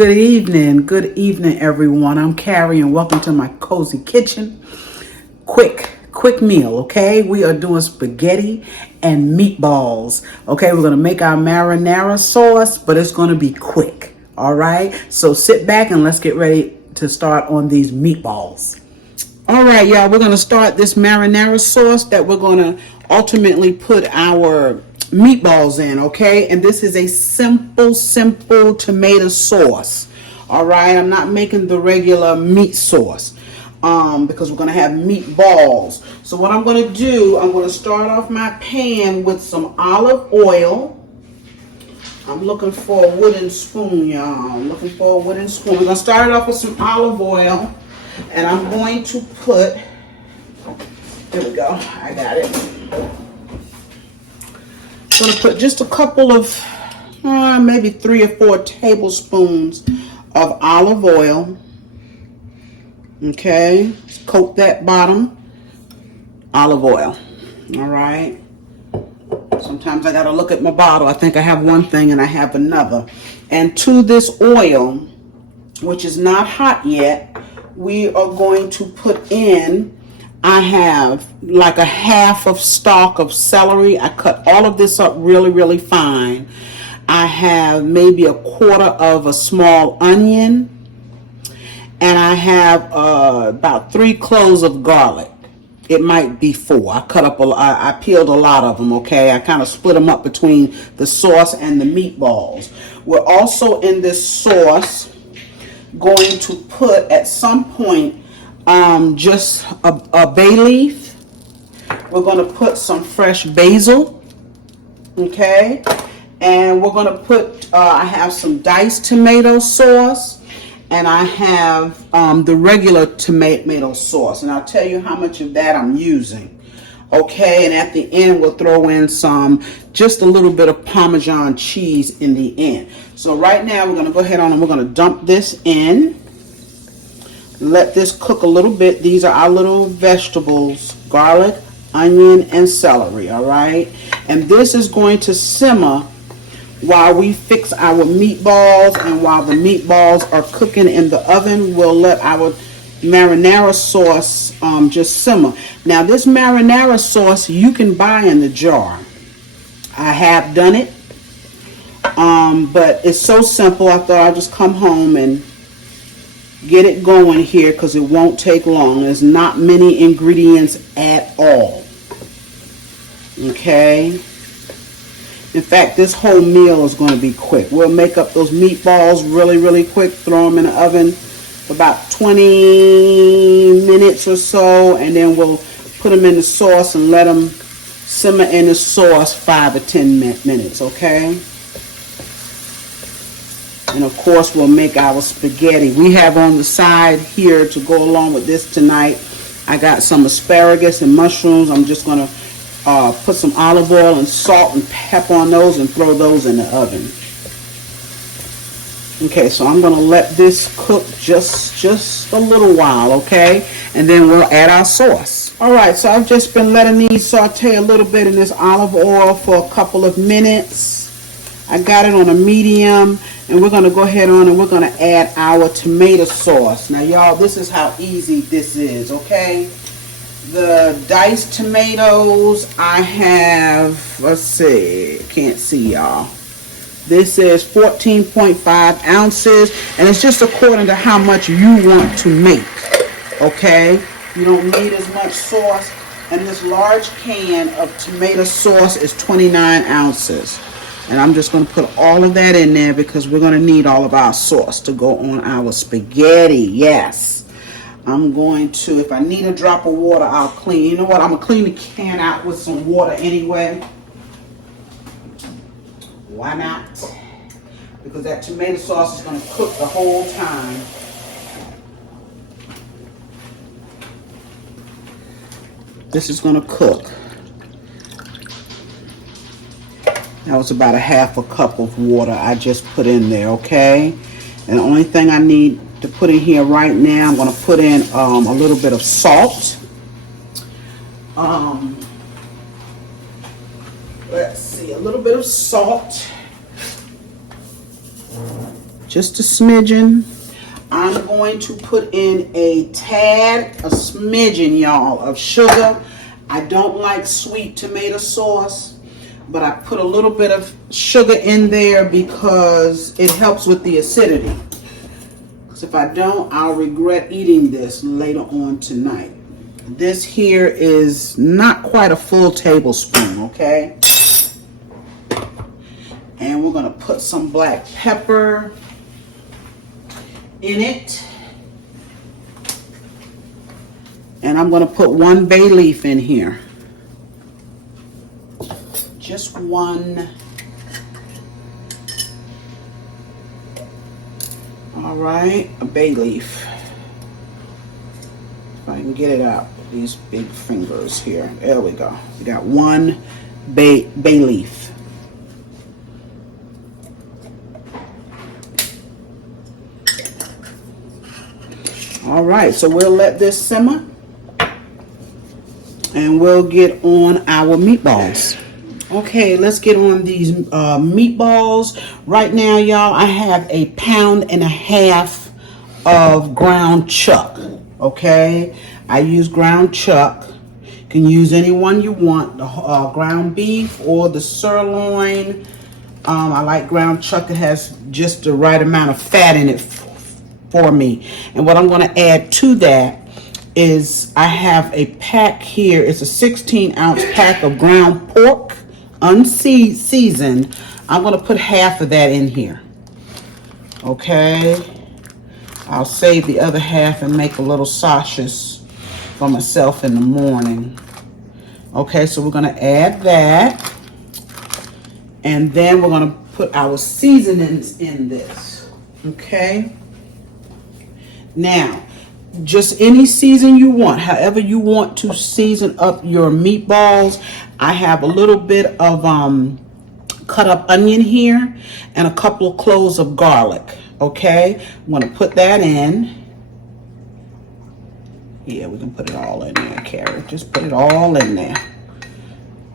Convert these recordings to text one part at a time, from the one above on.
Good evening, everyone. I'm Carrie, and welcome to my cozy kitchen. Quick meal, okay? We are doing spaghetti and meatballs, okay? We're gonna make our marinara sauce, but it's gonna be quick, all right? So sit back and let's get ready to start on these meatballs. All right, y'all, we're gonna start this marinara sauce that we're gonna ultimately put our meatballs in, okay? And this is a simple tomato sauce. All right, I'm not making the regular meat sauce because we're gonna have meatballs. So what I'm gonna do, I'm gonna start off my pan with some olive oil. I'm looking for a wooden spoon, y'all. I'm looking for a wooden spoon. We're gonna start it off with some olive oil, and I'm going to put, there we go, I got it. I'm going to put just a couple of, maybe 3 or 4 tablespoons of olive oil. Okay, just coat that bottom, olive oil. All right. Sometimes I got to look at my bottle. I think I have one thing and I have another. And to this oil, which is not hot yet, we are going to put in, I have like a half of stalk of celery. I cut all of this up really fine. I have maybe a quarter of a small onion. And I have about 3 cloves of garlic. It might be 4. I cut up I peeled a lot of them, okay? I kind of split them up between the sauce and the meatballs. We're also in this sauce going to put at some point just a bay leaf. We're going to put some fresh basil, okay? And we're going to put, I have some diced tomato sauce, and I have the regular tomato sauce, and I'll tell you how much of that I'm using. Okay, and at the end we'll throw in just a little bit of Parmesan cheese in the end. So right now we're going to go ahead on and we're going to dump this in. Let this cook a little bit. These are our little vegetables, garlic, onion, and celery, all right? And this is going to simmer while we fix our meatballs, and while the meatballs are cooking in the oven, we'll let our marinara sauce just simmer. Now this marinara sauce you can buy in the jar. I have done it, but it's so simple. I thought I'd just come home and get it going here because it won't take long. There's not many ingredients at all. Okay. In fact, this whole meal is going to be quick. We'll make up those meatballs really quick, throw them in the oven for about 20 minutes or so, and then we'll put them in the sauce and let them simmer in the sauce 5 or 10 minutes, okay? And of course, we'll make our spaghetti. We have on the side here to go along with this tonight, I got some asparagus and mushrooms. I'm just going to put some olive oil and salt and pepper on those and throw those in the oven. Okay, so I'm going to let this cook just a little while, okay? And then we'll add our sauce. All right, so I've just been letting these saute a little bit in this olive oil for a couple of minutes. I got it on a medium, and we're going to go ahead on and we're going to add our tomato sauce. Now, y'all, this is how easy this is, okay? The diced tomatoes, I have, let's see, can't see y'all. This is 14.5 ounces, and it's just according to how much you want to make, okay? You don't need as much sauce, and this large can of tomato sauce is 29 ounces. And I'm just going to put all of that in there because we're going to need all of our sauce to go on our spaghetti, yes. I'm going to, if I need a drop of water, I'll clean. You know what? I'm going to clean the can out with some water anyway. Why not? Because that tomato sauce is going to cook the whole time. This is going to cook. That was about a half a cup of water I just put in there, okay? And the only thing I need to put in here right now, I'm going to put in a little bit of salt. Let's see, a little bit of salt. just a smidgen. I'm going to put in a smidgen, y'all, of sugar. I don't like sweet tomato sauce, but I put a little bit of sugar in there because it helps with the acidity. Because if I don't, I'll regret eating this later on tonight. This here is not quite a full tablespoon, okay? And we're gonna put some black pepper in it. And I'm gonna put 1 bay leaf in here. Just 1. All right, a bay leaf. If I can get it out, these big fingers here. There we go. We got 1 bay leaf. All right, so we'll let this simmer and we'll get on our meatballs. Okay, let's get on these meatballs. Right now, y'all, I have 1.5 pounds of ground chuck. Okay, I use ground chuck. You can use any one you want, the ground beef or the sirloin. I like ground chuck. It has just the right amount of fat in it for me. And what I'm going to add to that is I have a pack here. It's a 16-ounce pack of ground pork, unseasoned. I'm going to put half of that in here. Okay. I'll save the other half and make a little sausages for myself in the morning. Okay, so we're going to add that. And then we're going to put our seasonings in this. Okay. Now, just any season you want, however you want to season up your meatballs. I have a little bit of cut up onion here and a couple of cloves of garlic. Okay, I'm going to put that in. Yeah, we can put it all in there, Carrie. Just put it all in there.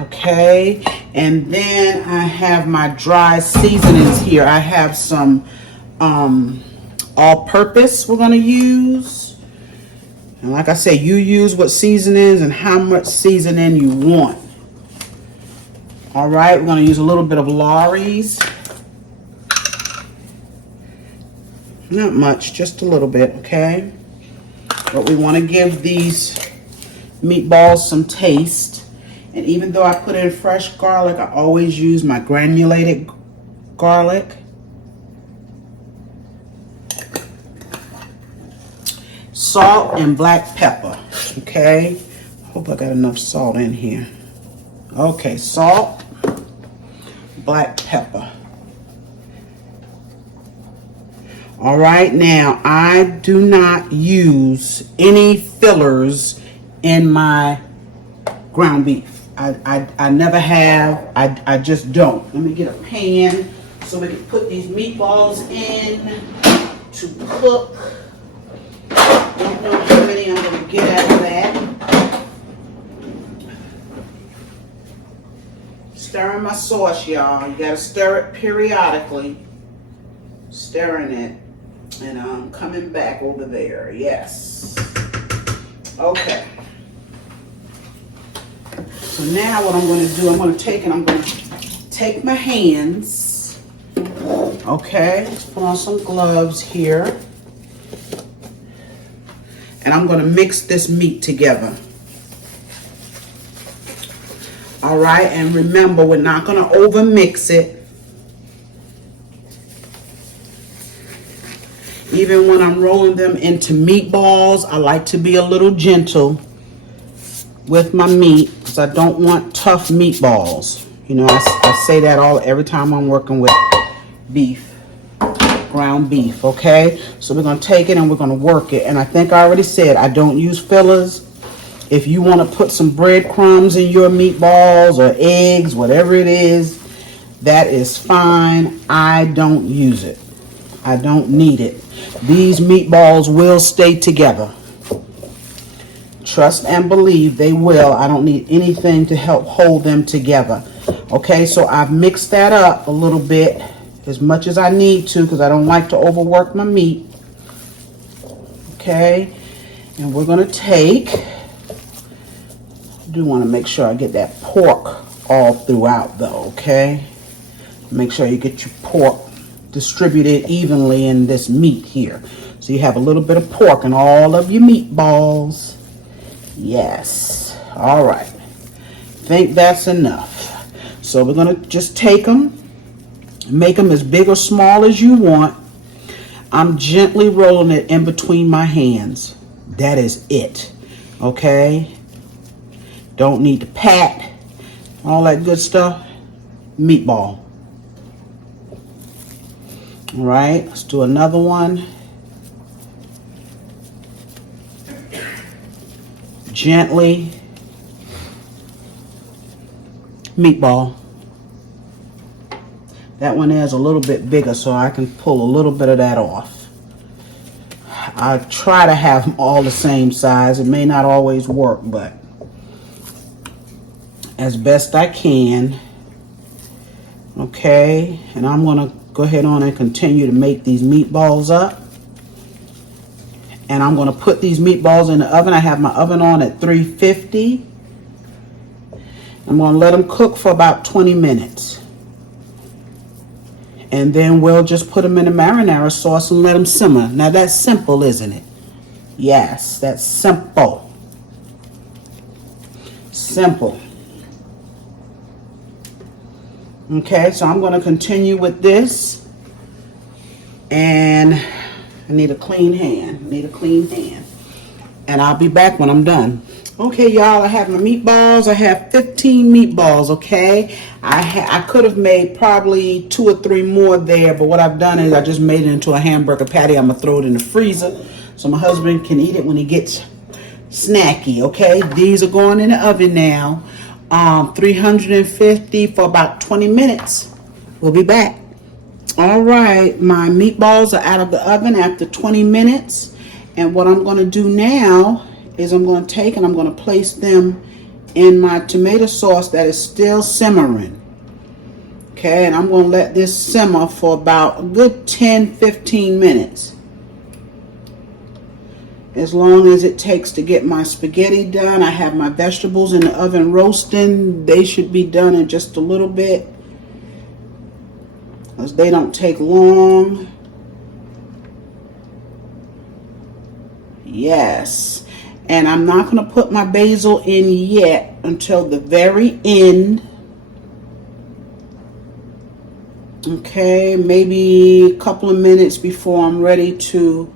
Okay, and then I have my dry seasonings here. I have some all-purpose we're going to use. And like I said, you use what seasonings and how much seasoning you want. All right, we're going to use a little bit of Lawry's. Not much, just a little bit, okay? But we want to give these meatballs some taste. And even though I put in fresh garlic, I always use my granulated garlic. Salt and black pepper, okay? Hope I got enough salt in here. Okay, salt, black pepper. All right, now I do not use any fillers in my ground beef. I never have. I just don't. Let me get a pan so we can put these meatballs in to cook. Don't know how many I'm going to get out of that. Stirring my sauce, y'all. You got to stir it periodically. Stirring it. And I'm coming back over there. Yes. Okay. So now what I'm going to do, I'm going to take my hands. Okay. Let's put on some gloves here. And I'm going to mix this meat together. All right. And remember, we're not going to over mix it. Even when I'm rolling them into meatballs, I like to be a little gentle with my meat because I don't want tough meatballs. You know, I say that every time I'm working with beef, ground beef, okay? So we're going to take it and we're going to work it. And I think I already said I don't use fillers. If you want to put some breadcrumbs in your meatballs or eggs, whatever it is, that is fine. I don't use it. I don't need it. These meatballs will stay together. Trust and believe they will. I don't need anything to help hold them together. Okay, so I've mixed that up a little bit. as much as I need to because I don't like to overwork my meat. Okay, and we're going to take, I do want to make sure I get that pork all throughout though, okay? Make sure you get your pork distributed evenly in this meat here. So you have a little bit of pork in all of your meatballs. Yes. All right. Think that's enough. So we're going to just take them, make them as big or small as you want. I'm gently rolling it in between my hands. That is it. Okay? Don't need to pat, all that good stuff. Meatball. All right, let's do another one. Gently. Meatball. That one is a little bit bigger, so I can pull a little bit of that off. I try to have them all the same size. It may not always work, but as best I can. Okay, and I'm going to go ahead on and continue to make these meatballs up. And I'm going to put these meatballs in the oven. I have my oven on at 350. I'm going to let them cook for about 20 minutes. And then we'll just put them in the marinara sauce and let them simmer. Now that's simple, isn't it? Yes, that's simple. Simple. Okay, so I'm going to continue with this. And I need a clean hand. And I'll be back when I'm done. Okay, y'all, I have my meatballs. I have 15 meatballs, okay? I could have made probably 2 or 3 more there, but what I've done is I just made it into a hamburger patty. I'm going to throw it in the freezer so my husband can eat it when he gets snacky, okay? These are going in the oven now. 350 for about 20 minutes. We'll be back. All right, my meatballs are out of the oven after 20 minutes. And what I'm going to do now is I'm going to take and I'm going to place them in my tomato sauce that is still simmering. Okay, and I'm going to let this simmer for about a good 10-15 minutes. As long as it takes to get my spaghetti done. I have my vegetables in the oven roasting. They should be done in just a little bit, because they don't take long. Yes. And I'm not going to put my basil in yet until the very end. Okay, maybe a couple of minutes before I'm ready to,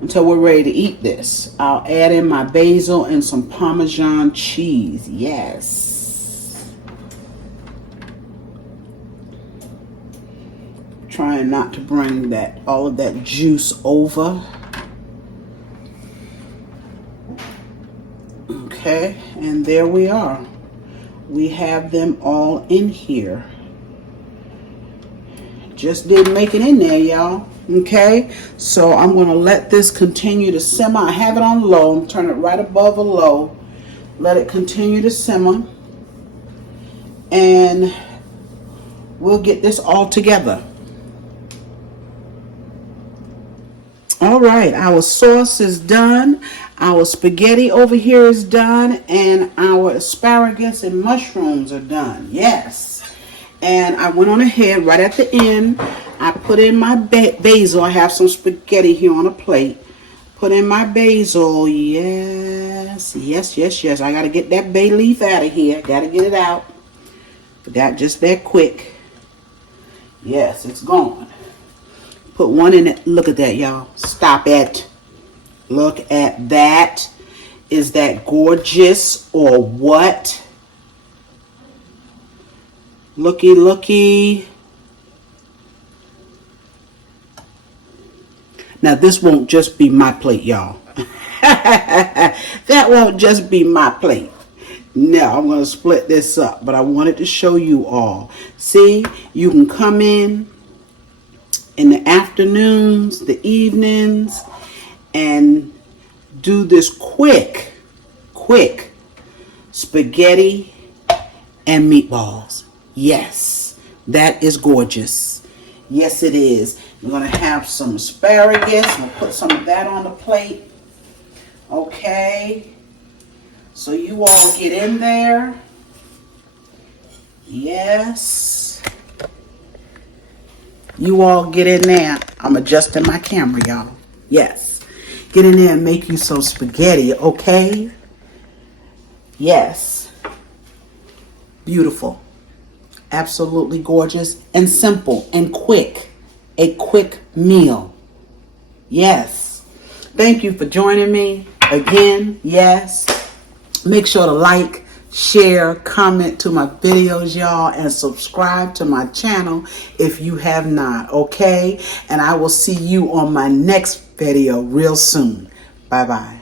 until we're ready to eat this. I'll add in my basil and some Parmesan cheese. Yes. Trying not to bring that all of that juice over. Okay, and there we are. We have them all in here. Just did make it in there, y'all. Okay, so I'm going to let this continue to simmer. I have it on low. I'm turning it right above a low. Let it continue to simmer. And we'll get this all together. All right, our sauce is done. Our spaghetti over here is done. And our asparagus and mushrooms are done. Yes. And I went on ahead right at the end. I put in my basil. I have some spaghetti here on a plate. Put in my basil. Yes, yes, yes, yes. I got to get that bay leaf out of here. Got to get it out. Forgot just that quick. Yes, it's gone. Put one in it. Look at that, y'all. Stop it. Look at that. Is that gorgeous or what? Looky, looky. Now, this won't just be my plate, y'all. That won't just be my plate. No, I'm going to split this up, but I wanted to show you all. See, you can come in the afternoons, the evenings, and do this quick spaghetti and meatballs. Yes, that is gorgeous. Yes, it is. We're going to have some asparagus. We'll put some of that on the plate. Okay. So you all get in there. Yes. You all get in there. I'm adjusting my camera, y'all. Yes. Get in there and make you some spaghetti, okay? Yes. Beautiful. Absolutely gorgeous and simple and quick. A quick meal. Yes. Thank you for joining me again. Yes. Make sure to like, share, comment to my videos, y'all, and subscribe to my channel if you have not, okay? And I will see you on my next video real soon. Bye-bye.